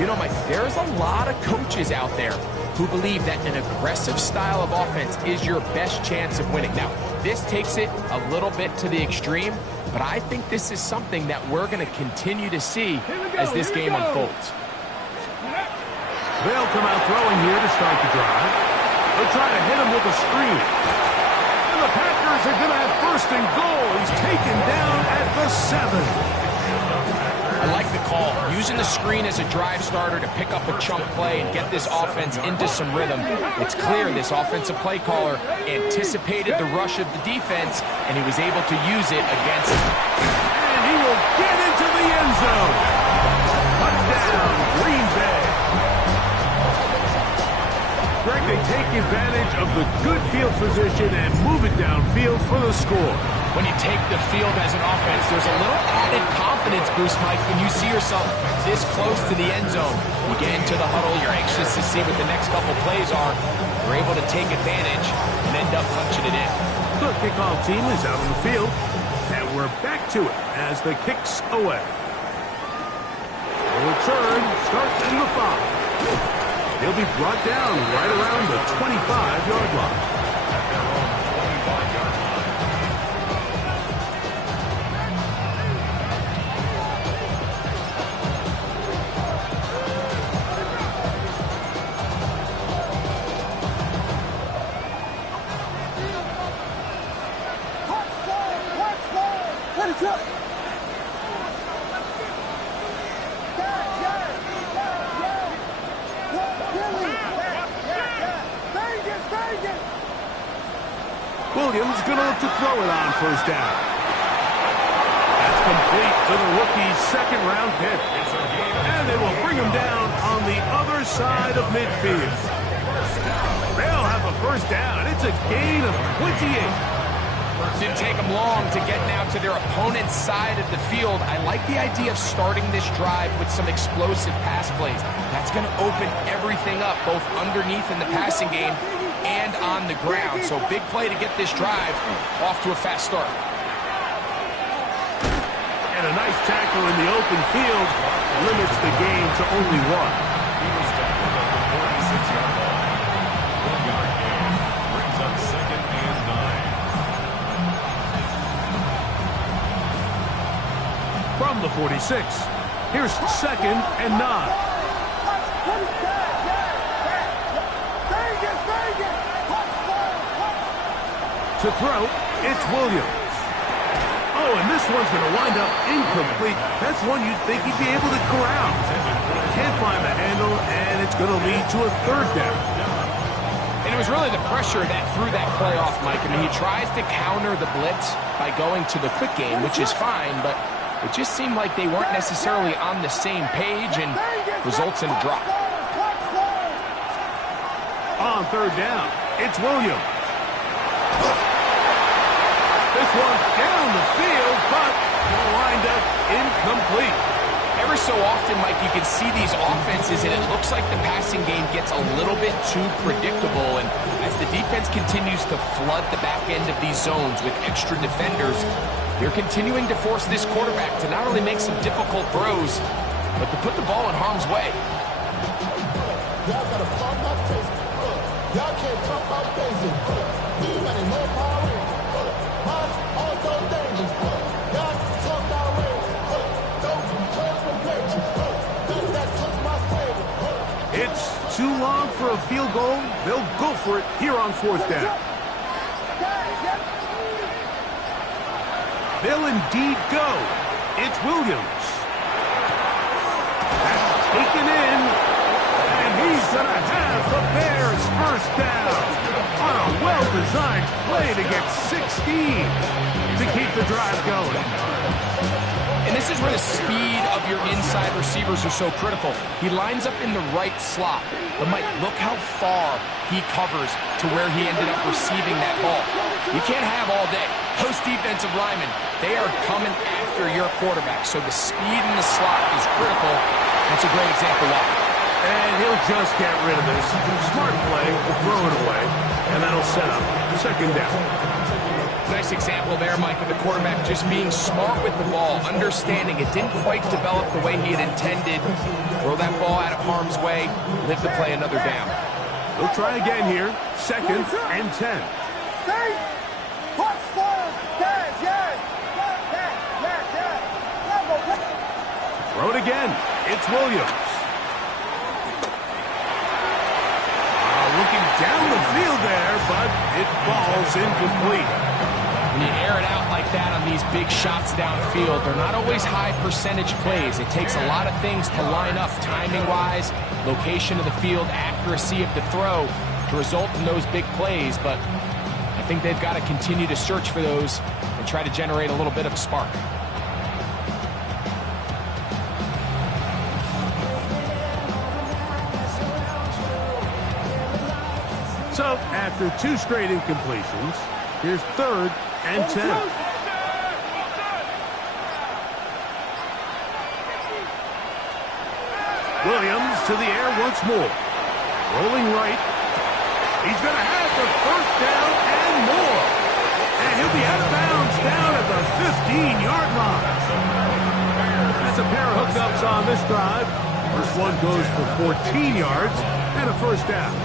You know, Mike, there's a lot of coaches out there who believe that an aggressive style of offense is your best chance of winning. Now, this takes it a little bit to the extreme, but I think this is something that we're going to continue to see as this game unfolds. They'll come out throwing here to start the drive. They'll try to hit him with a screen. And the Packers are going to have first and goal. He's taken down at the 7. I like the call. Using the screen as a drive starter to pick up a chunk play and get this offense into some rhythm. It's clear this offensive play caller anticipated the rush of the defense, and he was able to use it against it. And he will get into the end zone. Touchdown, Green Bay. Greg, they take advantage of the good field position and move it downfield for the score. When you take the field as an offense, there's a little added confidence boost, Mike, when you see yourself this close to the end zone. You get into the huddle, you're anxious to see what the next couple plays are. You're able to take advantage and end up punching it in. The kickoff team is out on the field, and we're back to it as the kick's away. The return starts in the 5. He'll be brought down right around the 25-yard line. Williams going to look to throw it on first down. That's complete to the rookie's second-round pick. And they will bring him down on the other side of midfield. They'll have a first down. It's a gain of 28. Didn't take them long to get now to their opponent's side of the field. I like the idea of starting this drive with some explosive pass plays. That's going to open everything up, both underneath in the passing game and on the ground. So big play to get this drive off to a fast start. And a nice tackle in the open field limits the game to only 1. From the 46, here's 2nd and 9. To throw, it's Williams. Oh, and this one's going to wind up incomplete. That's one you'd think he'd be able to corral. Can't find the handle, and it's going to lead to a 3rd down. And it was really the pressure that threw that play off, Mike. I mean, he tries to counter the blitz by going to the quick game, which is fine, but it just seemed like they weren't necessarily on the same page and results in a drop. On 3rd down, it's Williams. This one down the field, but will wind up incomplete. Every so often, Mike, you can see these offenses, and it looks like the passing game gets a little bit too predictable. And as the defense continues to flood the back end of these zones with extra defenders, they're continuing to force this quarterback to not only make some difficult throws, but to put the ball in harm's way. Y'all gotta talk about tasting. Y'all can't talk about basic. You got no power. Also dangerous. Y'all talk about way. Don't transportation. That took my favor. It's too long for a field goal. They'll go for it here on 4th down. They'll indeed go. It's Williams. That's taken in. And he's going to have the Bears first down on a well-designed play to get 16 to keep the drive going. And this is where the speed of your inside receivers are so critical. He lines up in the right slot. But, Mike, look how far he covers to where he ended up receiving that ball. You can't have all day. Those defensive linemen, they are coming after your quarterback. So the speed in the slot is critical. That's a great example why. And he'll just get rid of this. Smart play to throw it away. And that'll set up 2nd down. Nice example there, Mike, of the quarterback just being smart with the ball, understanding it didn't quite develop the way he had intended. Throw that ball out of harm's way, live to play another down. They'll try again here. 2nd and 10. Throw it again. It's Williams. Looking down the field there, but it falls incomplete. When you air it out like that on these big shots downfield, they're not always high percentage plays. It takes a lot of things to line up timing-wise, location of the field, accuracy of the throw to result in those big plays. But I think they've got to continue to search for those and try to generate a little bit of a spark. So, after 2 straight incompletions, here's 3rd and 10. Williams to the air once more. Rolling right. He's going to have the 1st down and more. And he'll be out of bounds down at the 15-yard line. That's a pair of hookups on this drive. First one goes for 14 yards and a 1st down.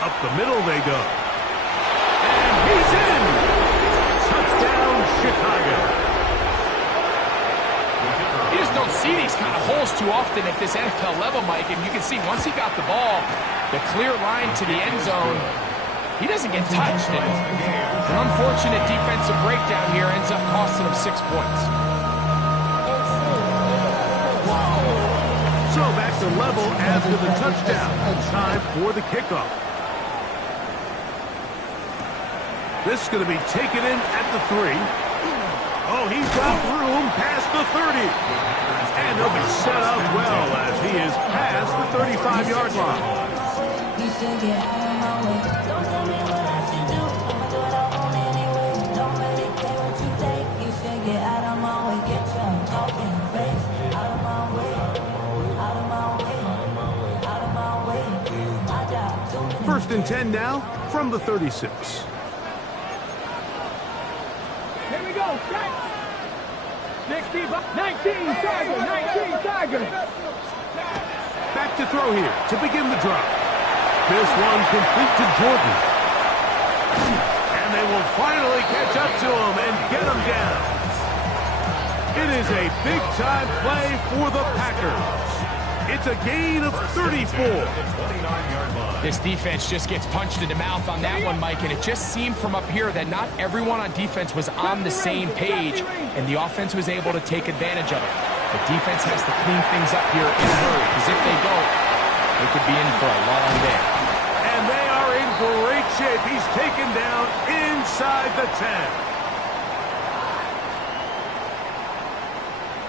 Up the middle they go. And he's in! Touchdown, Chicago. You just don't see these kind of holes too often at this NFL level, Mike. And you can see once he got the ball, the clear line to the end zone, he doesn't get touched. And an unfortunate defensive breakdown here ends up costing him 6 points. So back to level after the touchdown. Time for the kickoff. This is going to be taken in at the 3. Oh, he's got room past the 30. And he'll be set up well as he is past the 35-yard line. First and 10 now from the 36. Here we go, set. 60, 19, Tiger, 19, Tiger. Back to throw here to begin the drive. This one complete to Jordan. And they will finally catch up to him and get him down. It is a big-time play for the Packers. It's a gain of 34. This defense just gets punched in the mouth on that one, Mike, and it just seemed from up here that not everyone on defense was on the same page, and the offense was able to take advantage of it. The defense has to clean things up here in a hurry, because if they don't, they could be in for a long day. And they are in great shape. He's taken down inside the 10.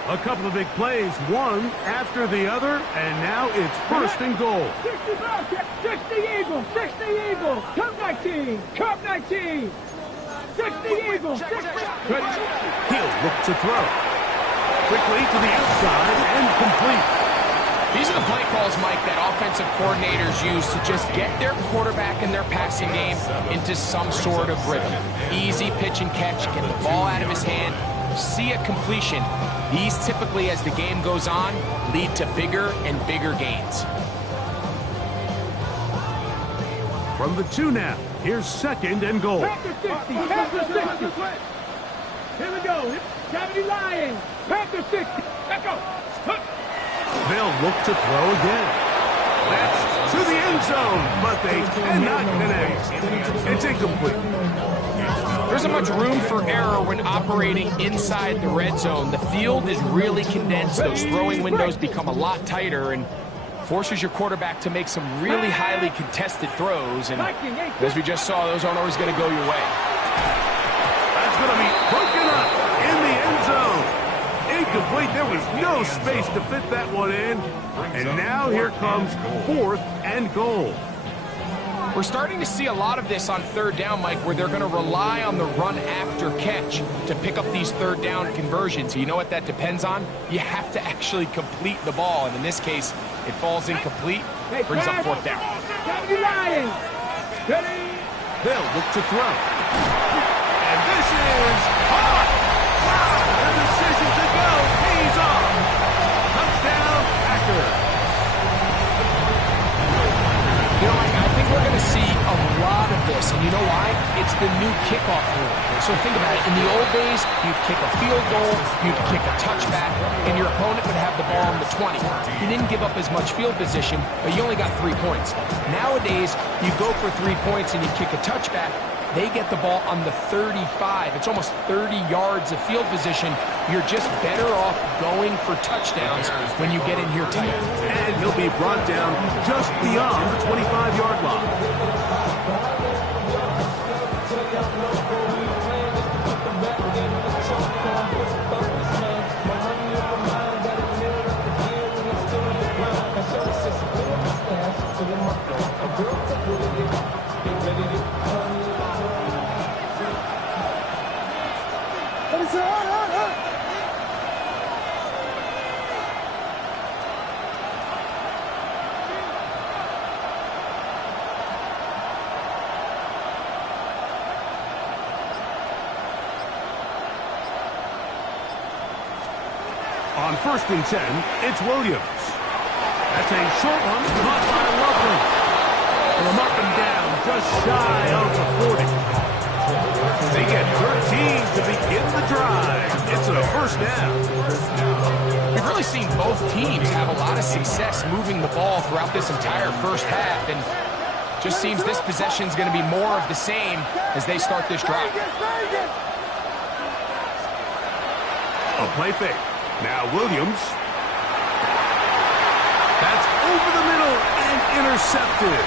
A couple of big plays, one after the other, and now it's 1st and goal. 60 Eagles, 60 Eagles, Cup 19, Cup 19, 60 Eagles, 60. He'll look to throw. Quickly to the outside and complete. These are the play calls, Mike, that offensive coordinators use to just get their quarterback and their passing game into some sort of rhythm. Easy pitch and catch, get the ball out of his hand, see a completion. These typically, as the game goes on, lead to bigger and bigger gains. From the 2 now, here's 2nd and goal. Panther 60, Panther 60. Here we go, Gravity Lions, Panther 60. Let's go. They'll look to throw again. That's to the end zone, but they cannot connect. It's incomplete. There isn't much room for error when operating inside the red zone. The field is really condensed. Those throwing windows become a lot tighter and forces your quarterback to make some really highly contested throws. And as we just saw, those aren't always going to go your way. That's going to be broken up in the end zone. Incomplete. There was no space to fit that one in. And now here comes 4th and goal. We're starting to see a lot of this on third down, Mike, where they're going to rely on the run after catch to pick up these third down conversions. You know what that depends on? You have to actually complete the ball, and in this case, it falls incomplete, brings up fourth down. They'll look to throw. And this is hard. Wow, the decision to go pays off. Touchdown, Packers. You know, Mike, I think we're going to see a lot of this, and you know why? It's the new kickoff rule. So think about it. In the old days, you'd kick a field goal, you'd kick a touchback, and your opponent would have the ball on the 20. You didn't give up as much field position, but you only got 3 points. Nowadays, you go for 3 points and you kick a touchback, they get the ball on the 35. It's almost 30 yards of field position. You're just better off going for touchdowns when you get in here tight. And he'll be brought down just beyond the 25-yard line. On 1st and 10, it's Williams. That's a short one, caught by Loveland. From up and down, just shy of the 40. They get 13 to begin the drive. It's a first down. We've really seen both teams have a lot of success moving the ball throughout this entire first half, and just seems this possession is going to be more of the same as they start this drive. A play fake. Now Williams. That's over the middle and intercepted.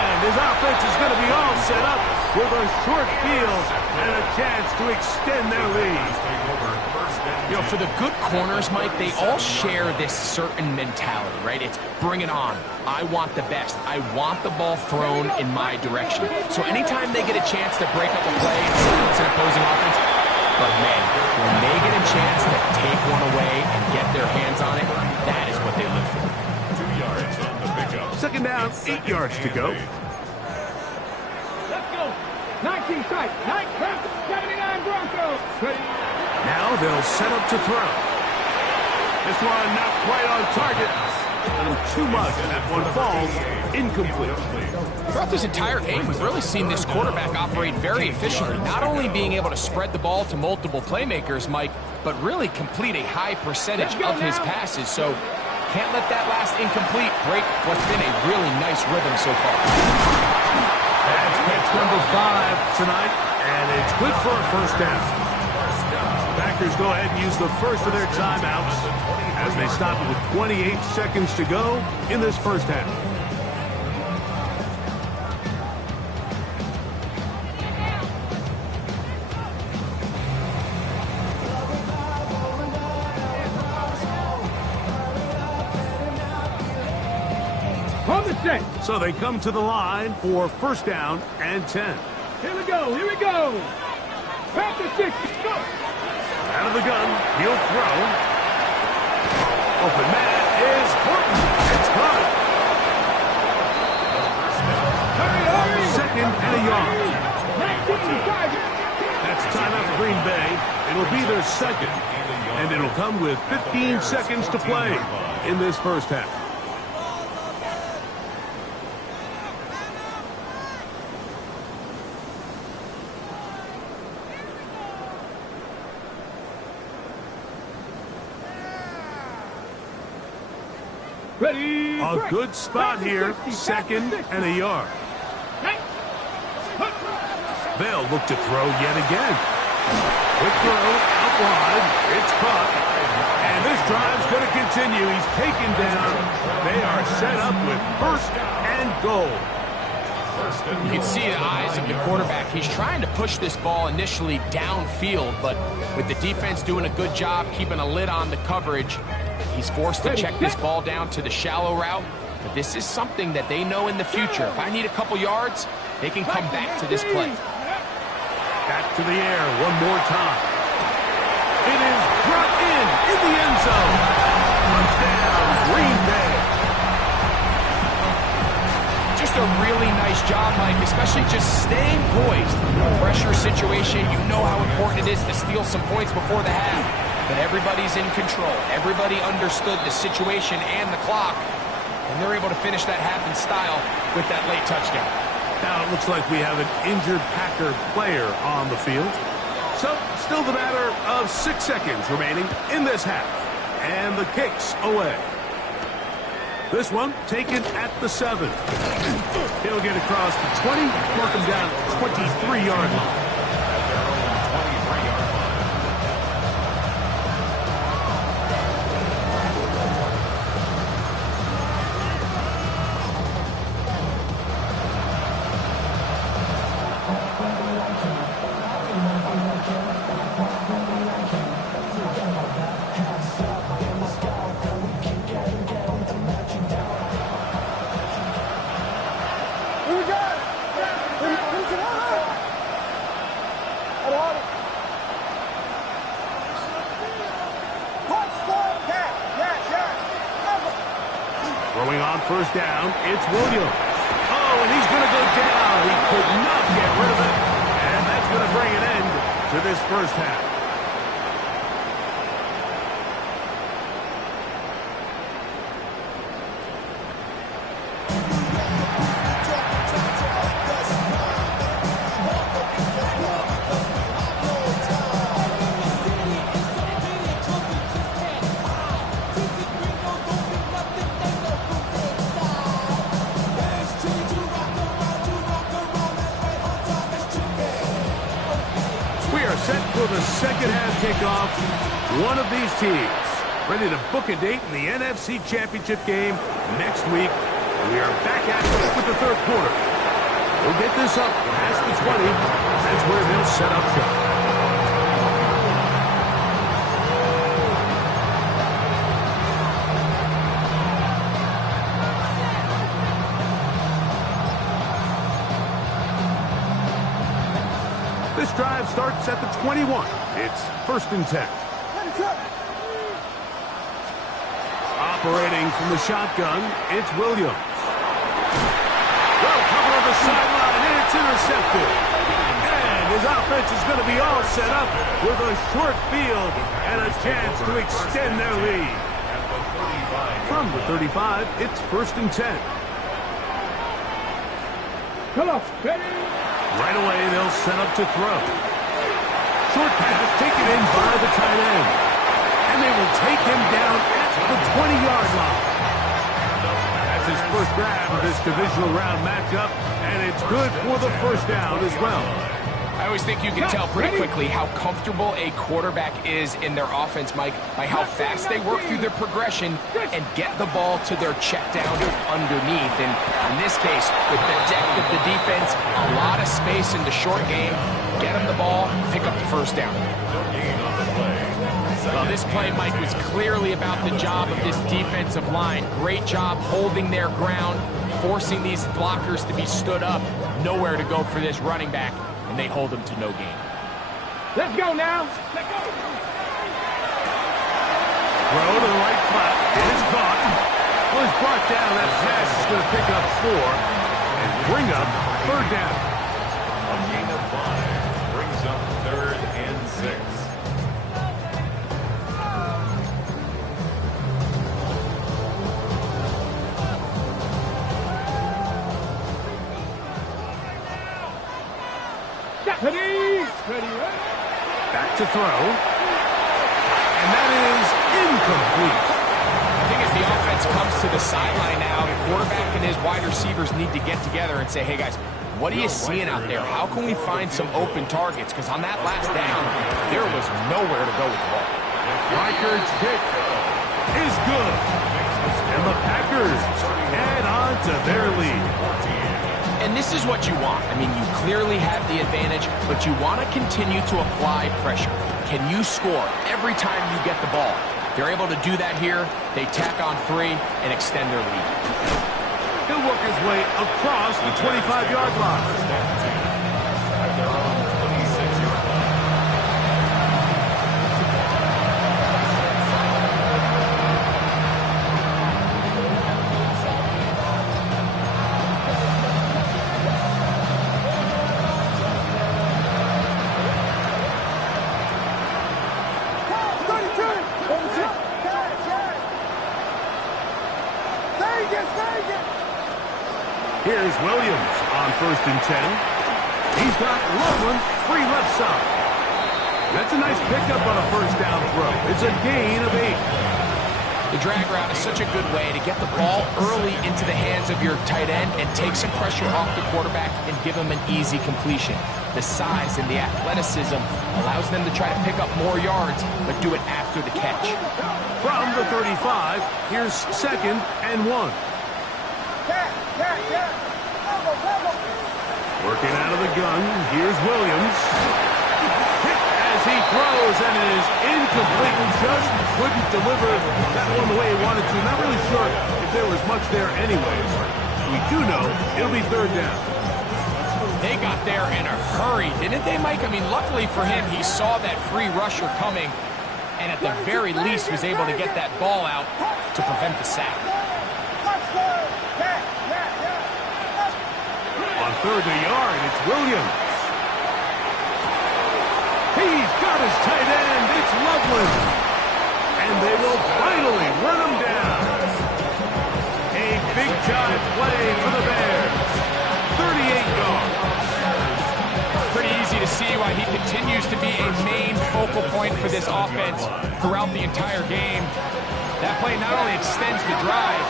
And his offense is going to be all set up with a short field and a chance to extend their lead. You know, for the good corners, Mike, they all share this certain mentality, right? It's bring it on. I want the best. I want the ball thrown in my direction. So anytime they get a chance to break up a play and silence an opposing offense, but man, when they get a chance to take one away and get their hands on it, that is what they live for. 2 yards on the pickup. Second down, 8 yards to go. Let's go. 19 strikes. 79 Broncos. Ready. Now they'll set up to throw. This one not quite on target. And too much, and that one falls incomplete. Throughout this entire game, we've really seen this quarterback operate very efficiently, not only being able to spread the ball to multiple playmakers, Mike, but really complete a high percentage of his passes. So can't let that last incomplete break what's been a really nice rhythm so far. That's catch number 5 tonight, and it's good for a first down. Packers go ahead and use the first of their timeouts as they stop it with 28 seconds to go in this first half. On the set. So they come to the line for first down and 10. Here we go. Here we go. Back to 6. Go. Out of the gun, he'll throw. Open man is Horton. It's caught. Hurry. Second and a yard. 19 target. That's timeout for Green Bay. It'll be their second, and it'll come with 15 seconds to play in this first half. Ready. A good spot here, second and a yard. They'll look to throw yet again. Quick throw, out wide, it's caught. And this drive's going to continue. He's taken down. They are set up with first and goal. You can see the eyes of the quarterback. He's trying to push this ball initially downfield, but with the defense doing a good job keeping a lid on the coverage, he's forced to check this ball down to the shallow route. But this is something that they know in the future. If I need a couple yards, they can come back to this play. Back to the air one more time. It is brought in the end zone. Touchdown, Green Bay. Just a really nice job, Mike, especially just staying poised. Pressure situation, you know how important it is to steal some points before the half. But everybody's in control. Everybody understood the situation and the clock. And they're able to finish that half in style with that late touchdown. Now it looks like we have an injured Packer player on the field. So, still the matter of 6 seconds remaining in this half. And the kick's away. This one taken at the 7. He'll get across the 20, mark him down at the 23-yard line. Throwing on first down, it's Williams. Oh, and he's going to go down. He could not get rid of it. And that's going to bring an end to this first half. Set for the second half kickoff. One of these teams ready to book a date in the NFC Championship game next week. We are back at it with the third quarter. We'll get this up past the 20. That's where they'll set up shop. This drive starts at the 21. It's 1st and 10. Operating from the shotgun, it's Williams. Well covered on the sideline, and it's intercepted. And his offense is going to be all set up with a short field and a chance to extend their lead. From the 35, it's 1st and 10. Come on, ready? Right away, they'll set up to throw. Short pass taken in by the tight end. And they will take him down at the 20-yard line. That's his first grab of this divisional round matchup, and it's good for the first down as well. I always think you can tell pretty quickly how comfortable a quarterback is in their offense, Mike, by how fast they work through their progression and get the ball to their check down underneath. And in this case, with the depth of the defense, a lot of space in the short game, get them the ball, pick up the first down. Well, this play, Mike, was clearly about the job of this defensive line. Great job holding their ground, forcing these blockers to be stood up. Nowhere to go for this running back, and they hold him to no gain. Let's go now. Let's go. Throw to the right flat. It is caught. Well, it's brought down. That pass is going to pick up 4 and bring up 3rd down. A gain of 5 brings up 3rd and 6. Back to throw. And that is incomplete. I think as the offense comes to the sideline now, the quarterback and his wide receivers need to get together and say, hey, guys, what are you seeing out there? How can we find some open targets? Because on that last down, there was nowhere to go with the ball. Reichard's kick is good. And the Packers add on to their lead. And And this is what you want. I mean, you clearly have the advantage, but you want to continue to apply pressure. Can you score every time you get the ball? They're able to do that here. They tack on 3 and extend their lead. He'll work his way across the 25-yard line. At their own 26-yard line. Here's Williams on 1st and 10. He's got Loveland free left side. That's a nice pickup on a first down throw. It's a gain of 8. The drag route is such a good way to get the ball early into the hands of your tight end and take some pressure off the quarterback and give him an easy completion. The size and the athleticism allows them to try to pick up more yards, but do it after the catch. From the 35, here's 2nd and 1. Working out of the gun, here's Williams. Hit as he throws, and it is incomplete. Just couldn't deliver that one the way he wanted to. Not really sure if there was much there anyways. We do know it'll be 3rd down. They got there in a hurry, didn't they, Mike? I mean, luckily for him, he saw that free rusher coming, and at the very least was able to get that ball out to prevent the sack. On 3rd and yard, it's Williams. He's got his tight end. It's Loveland. And they will finally run him down. A big-time play for the Bears. 38 yards. Pretty easy to see why he continues to be a main focal point for this offense throughout the entire game. That play not only extends the drive,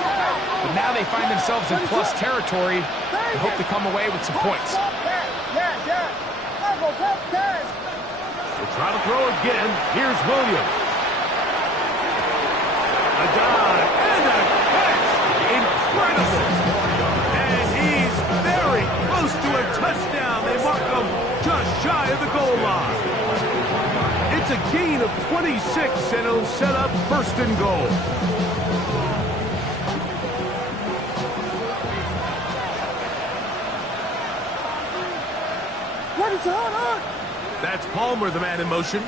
but now they find themselves in plus territory and hope to come away with some points. We'll try to throw again. Here's Williams. A dive and a catch. Incredible. And he's very close to a touchdown. They mark him just shy of the goal line. It's a gain of 26, and it'll set up 1st and goal. What is going on? That's Palmer, the man in motion.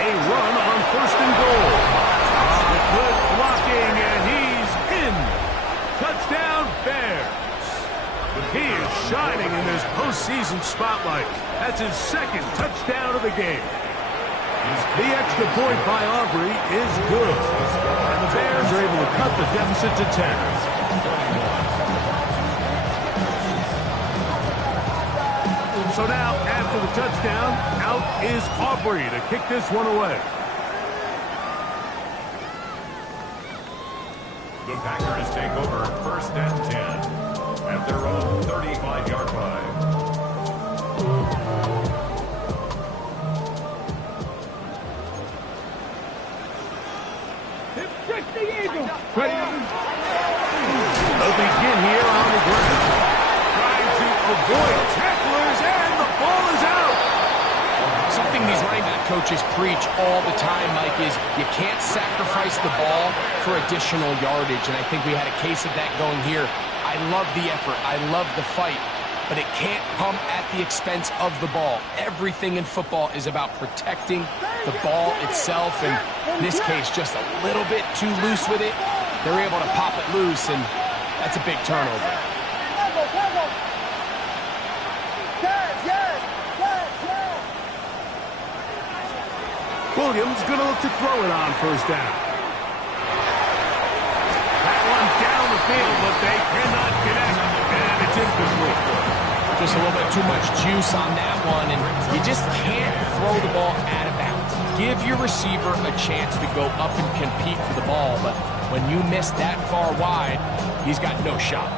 A run on 1st and goal. Good blocking, and he's in. Touchdown, Bears. He is shining in this postseason spotlight. That's his 2nd touchdown of the game. The extra point by Aubrey is good. And the Bears are able to cut the deficit to 10. So now, after the touchdown, out is Aubrey to kick this one away. The Packers take over 1st and 10 at their own 35-yard line. Check the eagle. They'll begin here on the ground. Trying to avoid tacklers, and the ball is out. Something these running back coaches preach all the time, Mike, is you can't sacrifice the ball for additional yardage, and I think we had a case of that going here. I love the effort. I love the fight, but it can't come at the expense of the ball. Everything in football is about protecting the ball itself, and in this case, just a little bit too loose with it. They're able to pop it loose, and that's a big turnover. Williams going to look to throw it on 1st down. That one down the field, but they cannot connect, and it's incomplete. Just a little bit too much juice on that one, and you just can't throw the ball out of bounds. Give your receiver a chance to go up and compete for the ball, but when you miss that far wide, he's got no shot.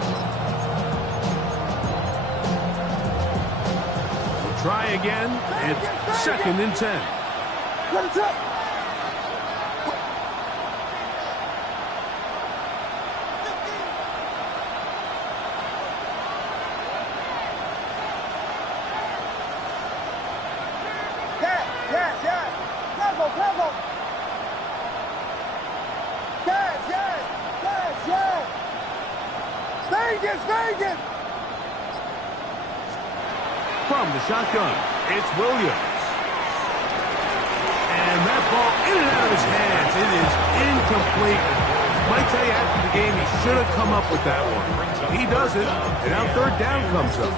We'll try again. It's 2nd and 10. What's up? Vegas! From the shotgun, it's Williams. And that ball in and out of his hands. It is incomplete. Might tell you after the game he should have come up with that one. He doesn't, and now third down comes up.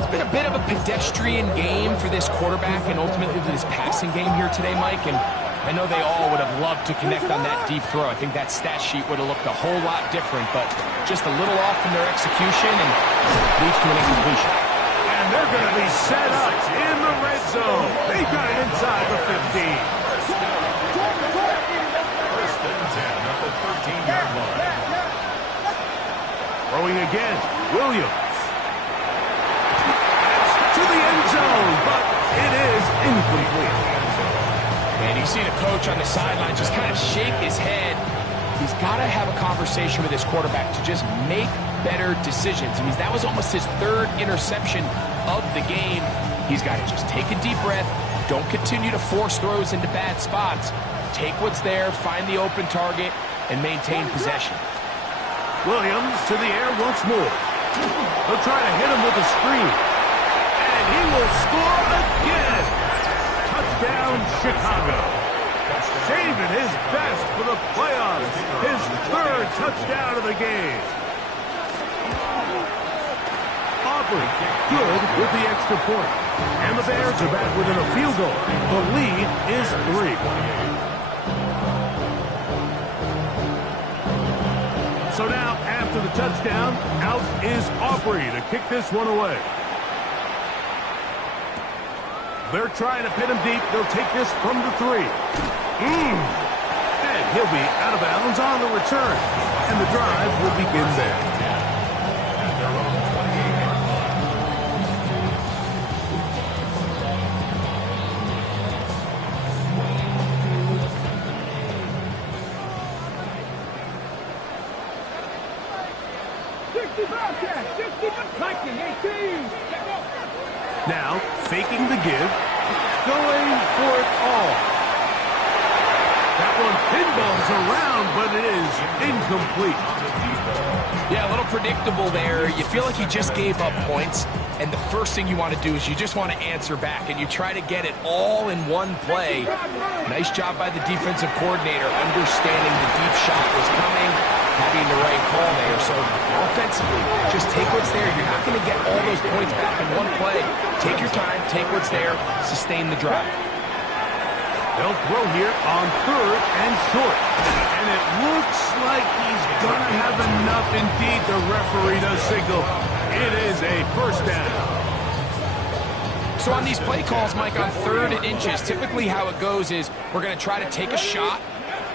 It's been a bit of a pedestrian game for this quarterback and ultimately this passing game here today, Mike. And I know they all would have loved to connect on that deep throw. I think that stat sheet would have looked a whole lot different, but just a little off from their execution and leads to an incompletion. And they're going to be set up in the red zone. They've got it inside the 15. First and 10 at the 13-yard line. Throwing again, Williams. To the end zone, but it is incomplete. And you see the coach on the sideline just kind of shake his head. He's got to have a conversation with his quarterback to just make better decisions. I mean, that was almost his third interception of the game. He's got to just take a deep breath. Don't continue to force throws into bad spots. Take what's there, find the open target, and maintain possession. Williams to the air once more. They'll try to hit him with a screen. And he will score again. Touchdown, Chicago. Saving his best for the playoffs. His third touchdown of the game. Aubrey, good with the extra point. And the Bears are back within a field goal. The lead is 3. So now, after the touchdown, out is Aubrey to kick this one away. They're trying to pin him deep. They'll take this from the 3. And he'll be out of bounds on the return. And the drive will begin there. At their own 28-yard line. Now, faking the give, going for it all. That one pinballs around, but it is incomplete. Yeah, a little predictable there. You feel like he just gave up points, and the first thing you want to do is you just want to answer back, and you try to get it all in one play. Nice job by the defensive coordinator, understanding the deep shot was coming, having the right call there. So offensively, just take what's there. You're not going to get all those points back in one play. Take your time, take what's there, sustain the drive. They'll throw here on third and short. And it looks like he's going to have enough. Indeed, the referee does signal. It is a first down. So on these play calls, Mike, on 3rd and inches, typically how it goes is we're going to try to take a shot.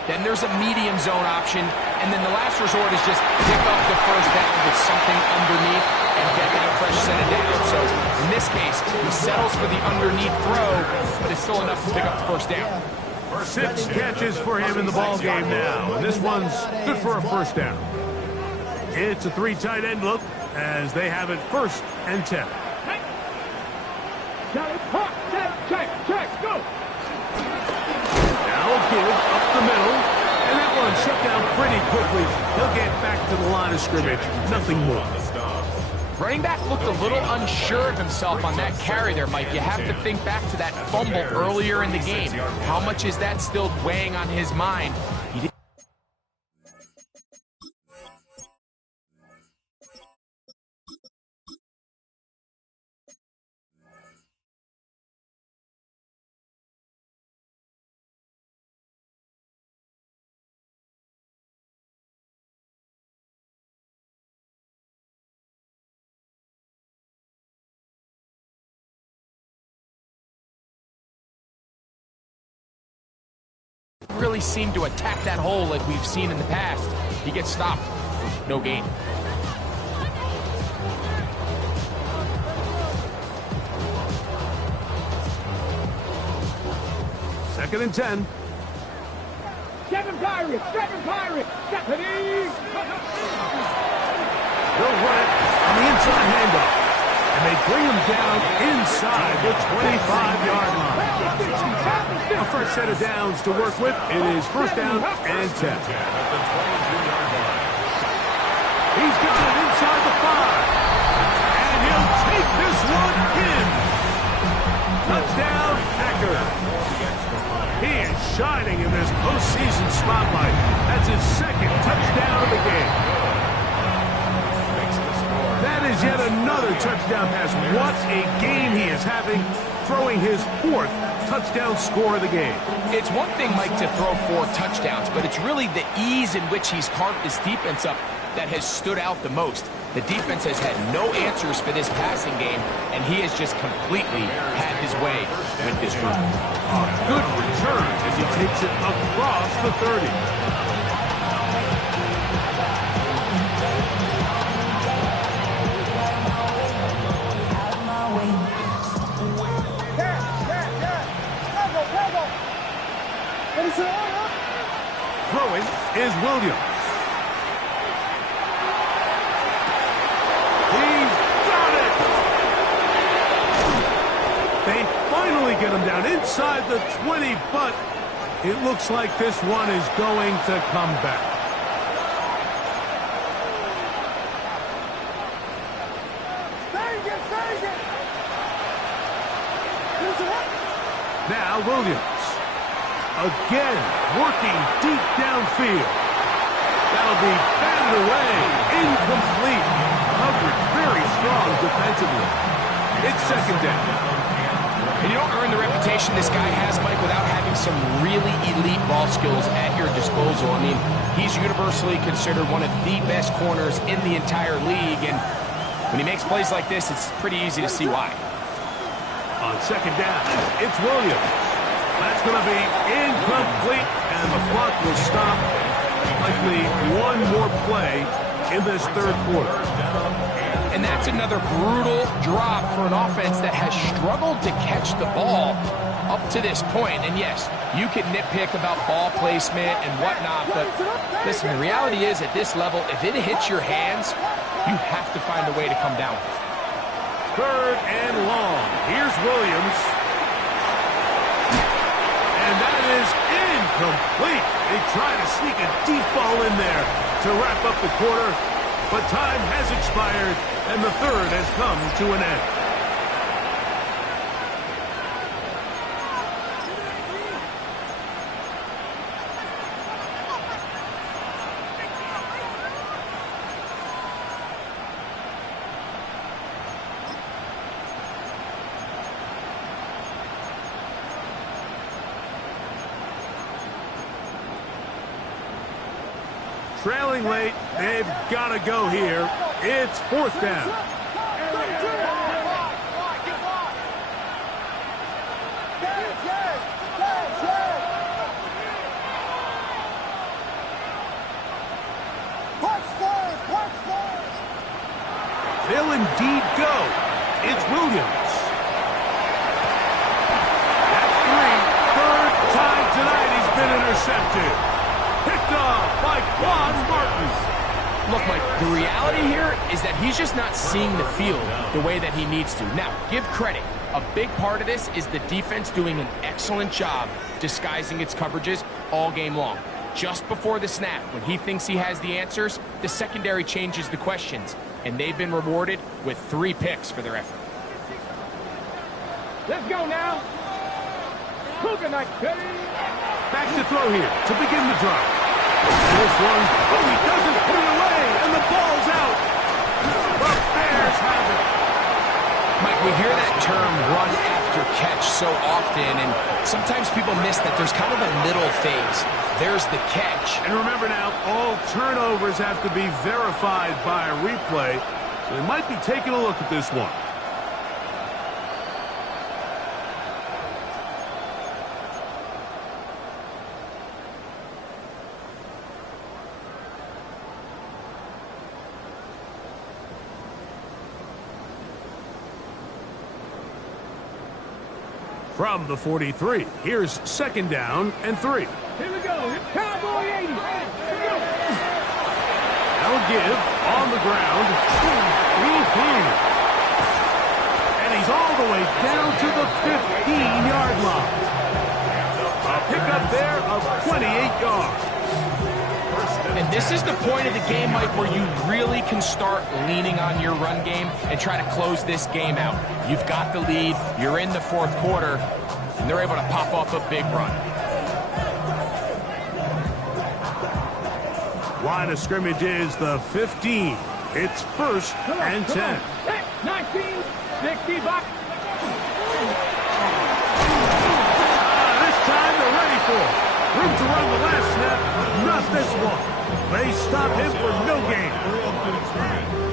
Then there's a medium zone option. And then the last resort is just pick up the first down with something underneath and get that fresh set of down. So in this case, he settles for the underneath throw, but it's still enough to pick up the first down. 6 catches for him in the ball game now. And this one's good for a first down. It's a 3 tight end look as they have it 1st and 10. Check, go! Now a give up the middle. And that one shut down pretty quickly. He'll get back to the line of scrimmage. Nothing more. Running back looked a little unsure of himself on that carry there, Mike. You have to think back to that fumble earlier in the game. How much is that still weighing on his mind? He didn't. Really seem to attack that hole like we've seen in the past. He gets stopped. No gain. Second and 10. Seven Pirates! Stephanie! They'll run it on the inside handoff. And they bring him down inside the 25-yard line. A fresh set of downs to work with. It is first down and 10. He's got it inside the 5. And he'll take this one in. Touchdown, Packers. He is shining in this postseason spotlight. That's his second touchdown of the game. That is yet another touchdown pass. What a game he is having, throwing his 4th touchdown score of the game. It's one thing, Mike, to throw 4 touchdowns, but it's really the ease in which he's carved this defense up that has stood out the most. The defense has had no answers for this passing game, and he has just completely had his way with this group. A good return as he takes it across the 30. Throwing is Williams. He's got it! They finally get him down inside the 20, but it looks like this one is going to come back. Now Williams. Again, working deep downfield. That'll be batted away. Incomplete. Coverage very strong defensively. It's second down. And you don't earn the reputation this guy has, Mike, without having some really elite ball skills at your disposal. I mean, he's universally considered one of the best corners in the entire league, and when he makes plays like this, it's pretty easy to see why. On second down, it's Williams. That's going to be incomplete, and the clock will stop. Likely one more play in this third quarter. And that's another brutal drop for an offense that has struggled to catch the ball up to this point. And yes, you can nitpick about ball placement and whatnot, but listen, the reality is at this level, if it hits your hands, you have to find a way to come down with it. Third and long. Here's Williams. And that is incomplete. They try to sneak a deep ball in there to wrap up the quarter, but time has expired, and the third has come to an end. Trailing late, they've got to go here. It's fourth down. They'll indeed go. It's Williams. That's 3. Third time tonight he's been intercepted. Picked off by Quan Martin. Look, Mike, the reality here is that he's just not seeing the field the way that he needs to. Now, give credit. A big part of this is the defense doing an excellent job disguising its coverages all game long. Just before the snap, when he thinks he has the answers, the secondary changes the questions, and they've been rewarded with 3 picks for their effort. Let's go now. Coconut cake. Back to throw here to begin the drive. This one, oh, he doesn't put it away, and the ball's out. The Bears have it. Mike, we hear that term run after catch so often, and sometimes people miss that there's kind of a middle phase. There's the catch. And remember now, all turnovers have to be verified by a replay, so they might be taking a look at this one. From the 43, here's second down and 3. Here we go. Cowboy 80. Here we go. That'll give on the ground. way down to the 15-yard line. A pickup there of 28 yards. And this is the point of the game, Mike, where you really can start leaning on your run game and try to close this game out. You've got the lead, you're in the fourth quarter, and they're able to pop off a big run. Line of scrimmage is the 15. It's 1st and 10. 19, 60 bucks. This time they're ready for it. Room to run the last snap, not this one. They stop him for no gain.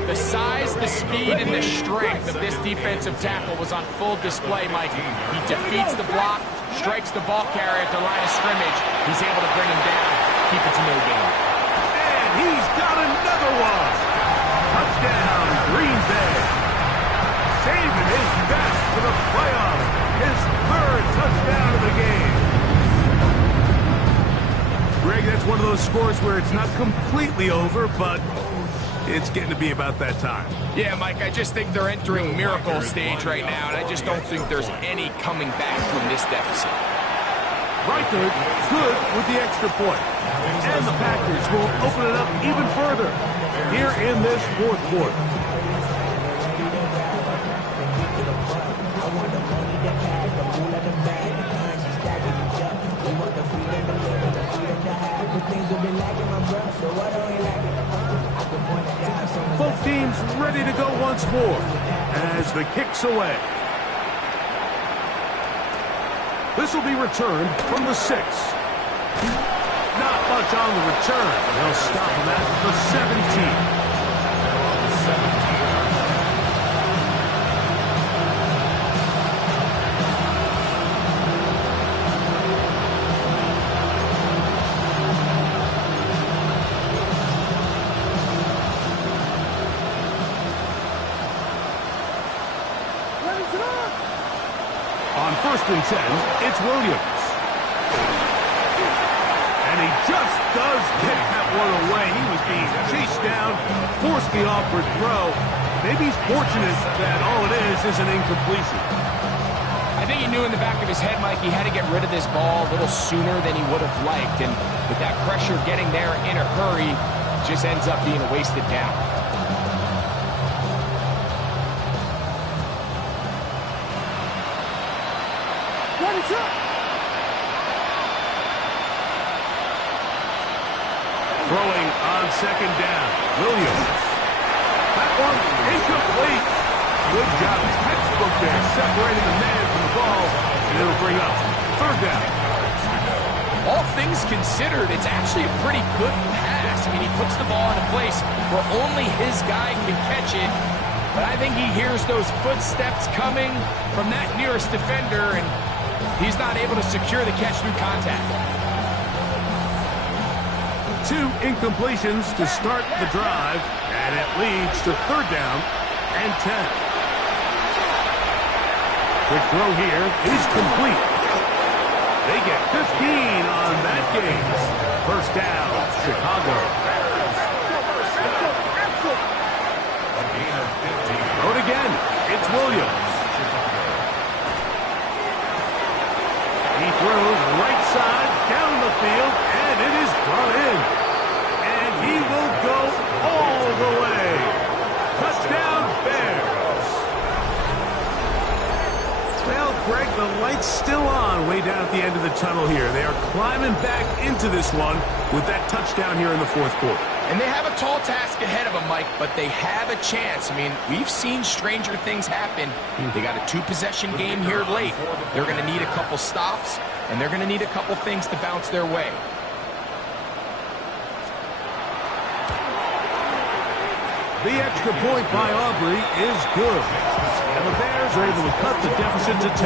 The size, the speed, and the strength of this defensive tackle was on full display, Mike. He defeats the block, strikes the ball carrier at the line of scrimmage. He's able to bring him down, keep it to no gain. And he's got another one. Touchdown, Green Bay. Saving his best for the playoffs. His 3rd touchdown of the game. Greg, that's one of those scores where it's not completely over, but it's getting to be about that time. Yeah, Mike, I just think they're entering miracle stage right now, and I just don't think there's any coming back from this deficit. Reichard good with the extra point. And the Packers will open it up even further here in this fourth quarter. Both teams ready to go once more as the kick's away. This will be returned from the 6. Not much on the return. They'll stop him at the 17. On 1st and 10, it's Williams. And he just does kick that one away. He was being chased down, forced the awkward throw. Maybe he's fortunate that all it is an incompletion. I think he knew in the back of his head, Mike, he had to get rid of this ball a little sooner than he would have liked. And with that pressure getting there in a hurry, it just ends up being a wasted down. Throwing on 2nd down. Williams. That one incomplete. Good job. Textbook there, separating the man from the ball. And it'll bring up 3rd down. All things considered, it's actually a pretty good pass. I mean, he puts the ball in a place where only his guy can catch it. But I think he hears those footsteps coming from that nearest defender, and he's not able to secure the catch through contact. 2 incompletions to start the drive, and it leads to 3rd down and 10. Quick throw here is complete. They get 15 on that game. 1st down, Chicago. Throw it again. It's Williams. He throws right side down the field, and it is brought in. And he will go all the way. Touchdown, Bears. Well, Greg, the light's still on way down at the end of the tunnel here. They are climbing back into this one with that touchdown here in the fourth quarter. And they have a tall task ahead of them, Mike, but they have a chance. I mean, we've seen stranger things happen. They got a 2-possession game here late. They're going to need a couple stops, and they're going to need a couple things to bounce their way. The extra point by Aubrey is good. And the Bears are able to cut the deficit to 10.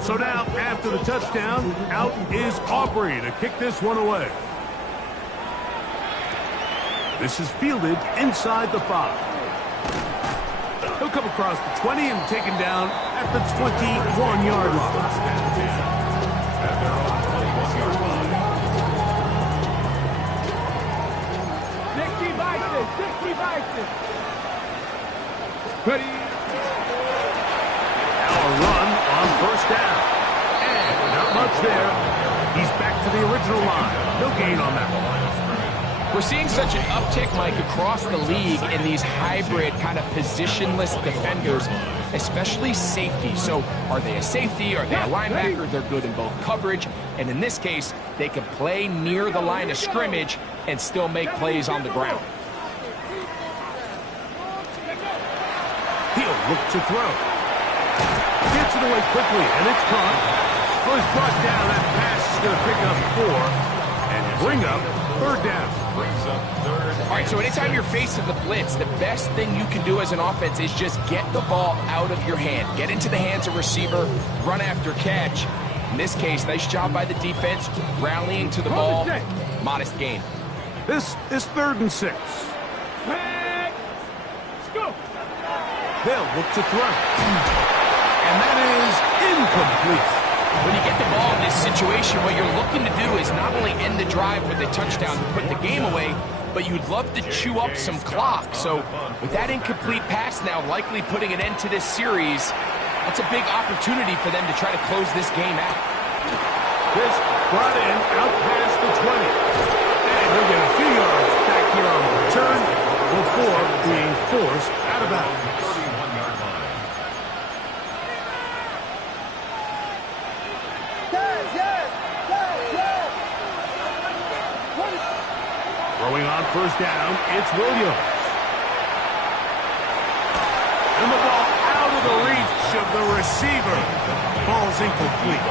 So now, after the touchdown, out is Aubrey to kick this one away. This is fielded inside the 5. He'll come across the 20 and taken down at the 21-yard line. At their own 21-yard line. 60 Vikings, 60 Vikings. Ready? Now a run on first down. And not much there. He's back to the original line. No gain on that one. We're seeing such an uptick, Mike, across the league in these hybrid kind of positionless defenders, especially safety. So are they a safety? Are they a linebacker? They're good in both coverage. And in this case, they can play near the line of scrimmage and still make plays on the ground. He'll look to throw. Gets it away quickly, and it's caught. Well, he's brought down. That pass is going to pick up 4 and bring up third down. Brings up third. All right, so anytime you're facing the blitz, the best thing you can do as an offense is just get the ball out of your hand. Get into the hands of receiver, run after catch. In this case, nice job by the defense, rallying to the ball. Modest gain. This is 3rd and 6. Let's go. They'll look to throw. And that is incomplete. When you get the ball in this situation, what you're looking to do is not only end the drive with a touchdown to put the game away, but you'd love to chew up some clock. So with that incomplete pass now likely putting an end to this series, that's a big opportunity for them to try to close this game out. This brought in out past the 20. And he'll get a few yards back here on the return before being forced out of bounds. 31-yard line. Throwing on first down, it's Williams. And the ball out of the reach of the receiver. Ball's incomplete.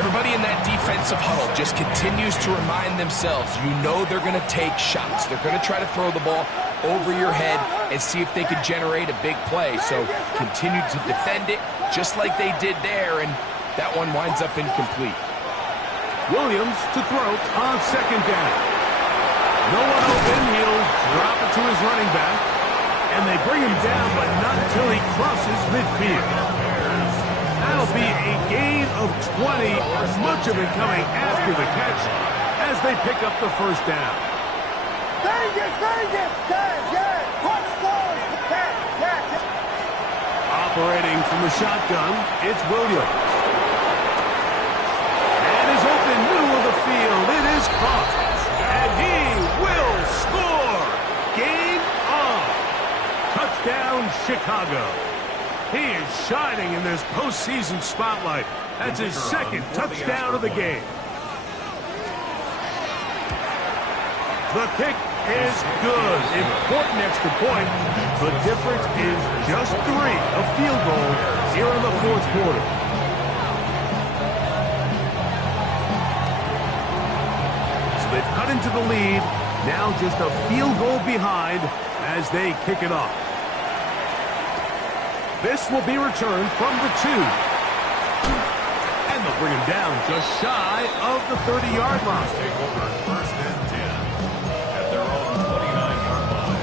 Everybody in that defensive huddle just continues to remind themselves, you know they're going to take shots. They're going to try to throw the ball over your head and see if they can generate a big play. So continue to defend it just like they did there, and that one winds up incomplete. Williams to throw on second down. No one open. He'll drop it to his running back. And they bring him down, but not until he crosses midfield. That'll be a gain of 20, much of it coming after the catch as they pick up the first down. Operating from the shotgun, it's Williams. And is open, middle of the field. It is caught. And he will score. Game on. Touchdown, Chicago. He is shining in this postseason spotlight. That's his second touchdown of the game. The kick is good. Important extra point. The difference is just 3, a field goal here in the fourth quarter. So they've cut into the lead. Now just a field goal behind as they kick it off. This will be returned from the 2. And they'll bring him down just shy of the 30-yard line. Take over first and 10 at their own 29-yard line.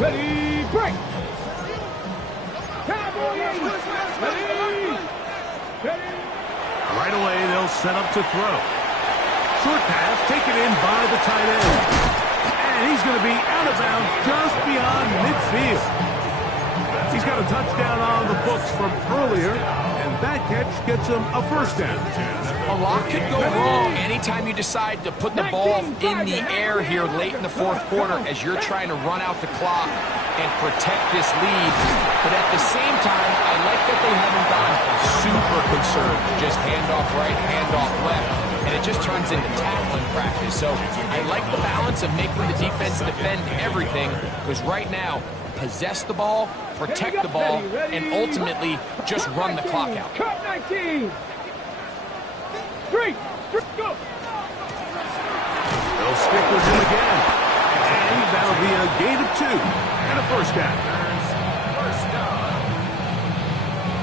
Ready, break. Cowboys. Ready. Right away, they'll set up to throw. Short pass taken in by the tight end. And he's going to be out of bounds just beyond midfield. He's got a touchdown on the books from earlier, and that catch gets him a first down. A lot could go wrong anytime you decide to put the ball in the air here late in the fourth quarter as you're trying to run out the clock and protect this lead. But at the same time, I like that they haven't gone super concerned. Just handoff right, handoff left. And it just turns into tackling practice. So I like the balance of making the defense defend everything, because right now, possess the ball, protect the ball, and ultimately just run the clock out. Cup 19. 3, go. They'll stick with him again. And that'll be a gain of 2 and a first down. First down.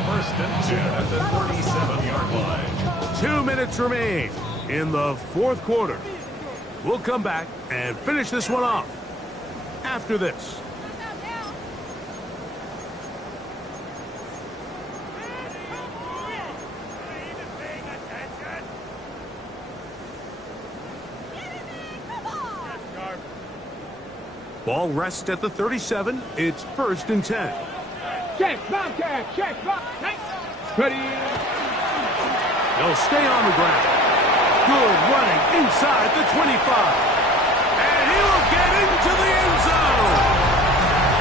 First and 10 at the 37-yard line. 2 minutes remain in the fourth quarter. We'll come back and finish this one off after this. Ball rests at the 37. It's 1st and 10. Check, Bobcat, check, Bob. Nice. Ready. They'll stay on the ground. Good running inside the 25. And he will get into the end zone.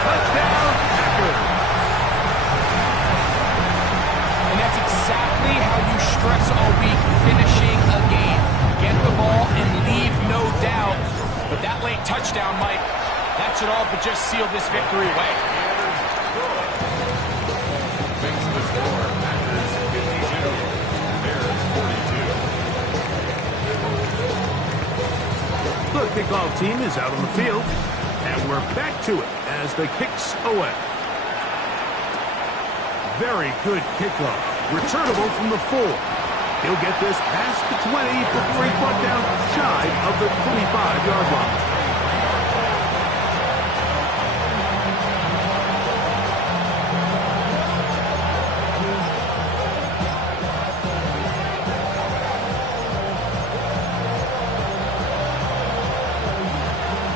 Touchdown, Packers. And that's exactly how you stress all week finishing a game. Get the ball and leave no doubt. But that late touchdown, Mike, that should all but just seal this victory away. Makes the score. Packers 52. Bears 42. The kickoff team is out on the field. And we're back to it as the kicks away. Very good kickoff. Returnable from the 4. He'll get this past the 20 before he's brought down shy of the 25-yard line.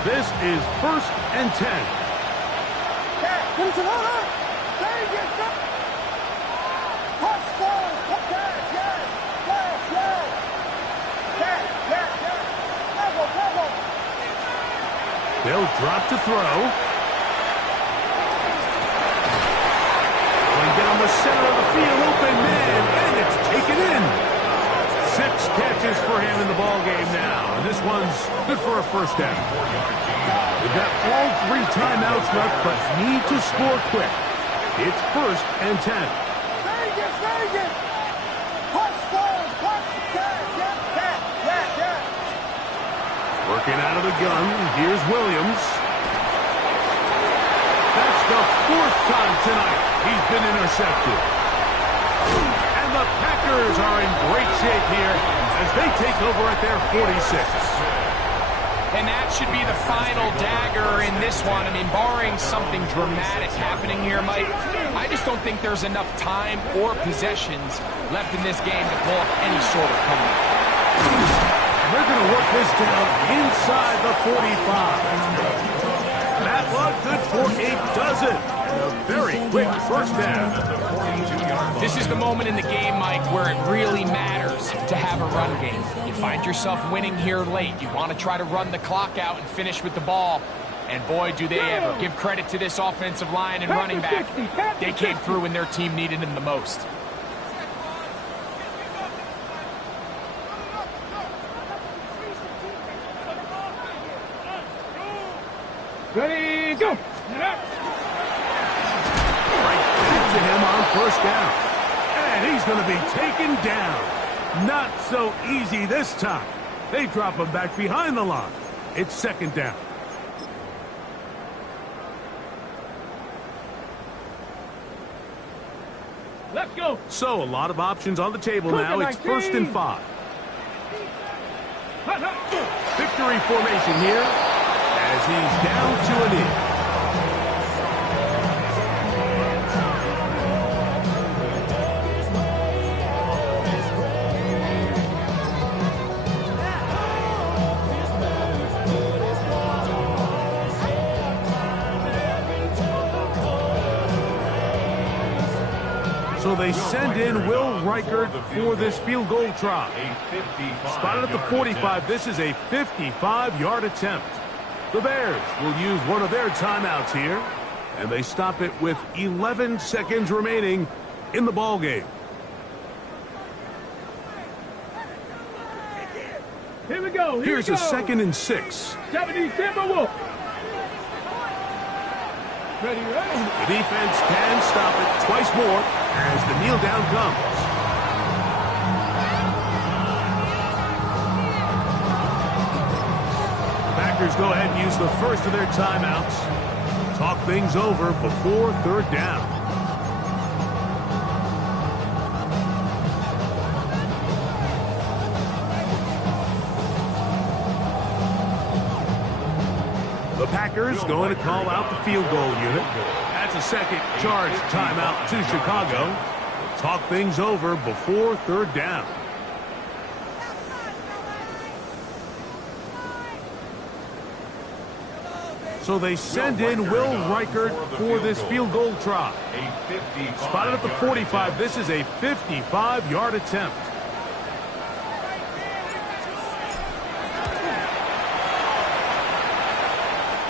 This is 1st and 10. They'll drop to throw. Going down the center of the field, open man, and it's taken in. 6 catches for him in the ball game now. And this one's good for a 1st down. They've got all 3 timeouts left, but need to score quick. It's 1st and 10. Working out of the gun, here's Williams. That's the 4th time tonight he's been intercepted. And the Packers are in great shape here as they take over at their 46. And that should be the final dagger in this one. I mean, barring something dramatic happening here, Mike, I just don't think there's enough time or possessions left in this game to pull up any sort of comeback. They're going to work this down inside the 45. That one good for a dozen. And a very quick 1st down. This is the moment in the game, Mike, where it really matters to have a run game. You find yourself winning here late. You want to try to run the clock out and finish with the ball. And boy, do they ever. Give credit to this offensive line and running back. They came through when their team needed them the most. Ready, go. Right back to him on 1st down. And he's going to be taken down. Not so easy this time. They drop him back behind the line. It's 2nd down. Let's go. So a lot of options on the table now. It's 1st and 5. Victory formation here as he's down to a knee. So they send in Will Reichert for this field goal try. Spotted at the 45, this is a 55-yard attempt. The Bears will use one of their timeouts here, and they stop it with 11 seconds remaining in the ball game. Here we go. Here's a 2nd and 6. 70 Timberwolves. Ready, ready. The defense can stop it twice more as the kneel down comes. Packers go ahead and use the first of their timeouts. Talk things over before 3rd down. Packers going to call out the field goal unit. That's a second charge timeout to Chicago. Talk things over before third down. So they send in Will Reichert for this field goal try. Spotted at the 45. This is a 55-yard attempt.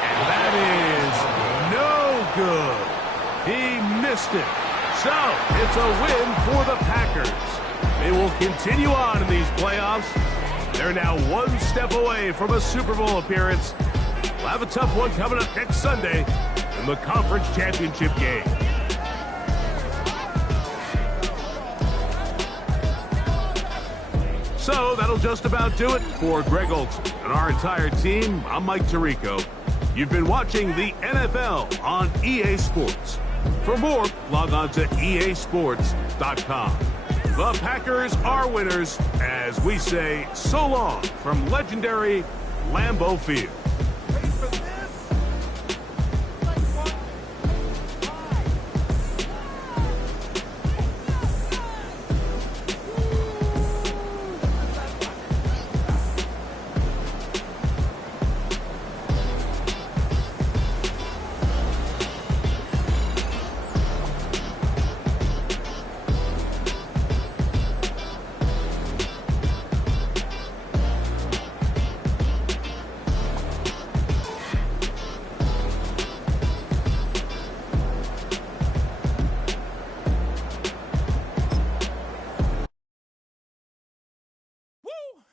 And that is no good. He missed it. So it's a win for the Packers. They will continue on in these playoffs. They're now one step away from a Super Bowl appearance. We'll have a tough one coming up next Sunday in the conference championship game. So that'll just about do it for Greg Olson and our entire team. I'm Mike Tirico. You've been watching the NFL on EA Sports. For more, log on to easports.com. The Packers are winners as we say so long from legendary Lambeau Field.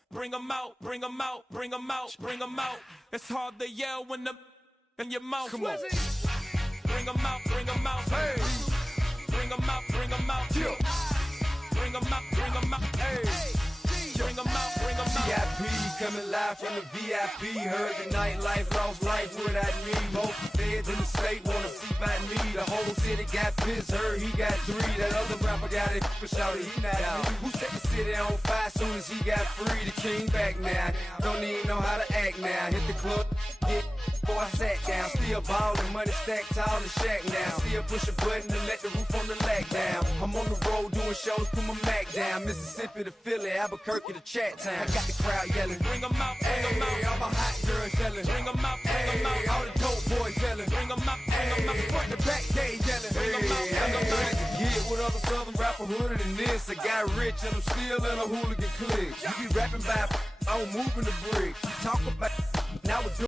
Bring 'em out, bring 'em out, bring 'em out, bring 'em out. It's hard to yell when the in your mouth. Come on. Bring 'em out, bring 'em out. Hey. Bring 'em out, bring 'em out. Yeah. Bring 'em out, bring 'em out. Hey. Bring 'em out, bring 'em out. VIP coming live from the VIP. Heard the nightlife, lost life without me. Both feds in the state wanna see by me. The whole city got pissed, heard he got 3. That other rapper got it, but shouted he not out. Who set the city on fire soon as he got free? The king back now, don't even know how to act now. Hit the club, get before I sat down. Still ballin', money stacked tall in shack now. Still push a button to let the roof on the lag down. I'm on the road doing shows, put my Mac down. Mississippi to Philly, Albuquerque to Chat Town. I got the crowd yelling, Bring 'em out, bring 'em out. all my hot girls yelling, Bring 'em out, bring 'em out. all the dope boys yelling, Bring 'em out, bring 'em out. front to back gay yelling, Bring 'em out, bring 'em out. Get with other southern rapper hooded than this. I got rich and I'm still in a hooligan clique. You be rapping by, I'm moving the bricks. You talk about, now we're doing